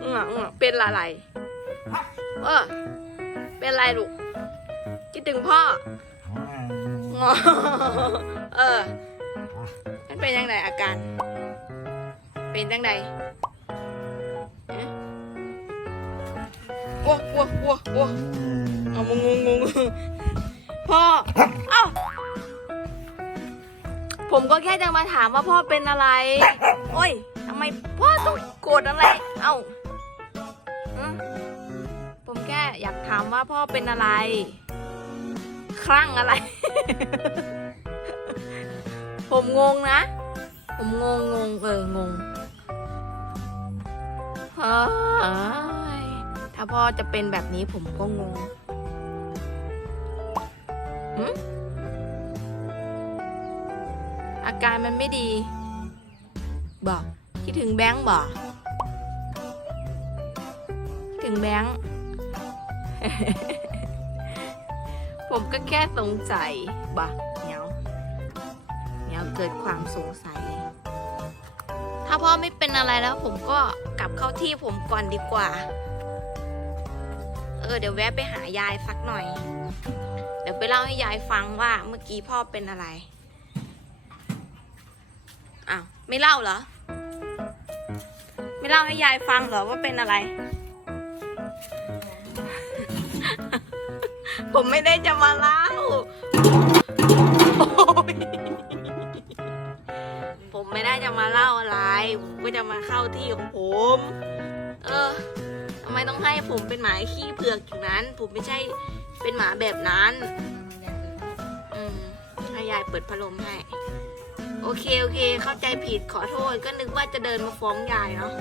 เออเออเป็นอะไรเออเป็นอะไรลูกคิดถึงพ่องอเออมันเป็นยังไงอาการ เป็นยังไงวัววัววัววัวเอามงงงงพ่อ เอ้า ผมก็แค่จะมาถามว่าพ่อเป็นอะไร โอ้ย ทำไมพ่อต้องโกรธอะไร เอ้าผมแค่อยากถามว่าพ่อเป็นอะไร คลั่งอะไร ผมงงนะ ผมงงงงเอองงถ้าพ่อจะเป็นแบบนี้ผมก็งงอาการมันไม่ดี บอก คิดถึงแบงค์บอกคิดถึงแบงค์ผมก็แค่สงสัยบ่เนี้ยเนี้ยเกิดความสงสัย ถ้าพ่อไม่เป็นอะไรแล้ว ผมก็กลับเข้าที่ผมก่อนดีกว่า เออ เดี๋ยวแวะไปหายายสักหน่อย เดี๋ยวไปเล่าให้ยายฟังว่าเมื่อกี้พ่อเป็นอะไรอ้าวไม่เล่าเหรอ ไม่เล่าให้ยายฟังเหรอว่าเป็นอะไร ผมไม่ได้จะมาเล่าโอ๊ยผมไม่ได้จะมาเล่าอะไร ผมก็จะมาเข้าที่ของผม เออทำไมต้องให้ผมเป็นหมาขี้เผือกอย่างนั้น ผมไม่ใช่เป็นหมาแบบนั้น อืมให้ยายเปิดพัดลมให้ โอเค โอเค เข้าใจผิดขอโทษก็นึกว่าจะเดินมาฟ้องยายเนาะ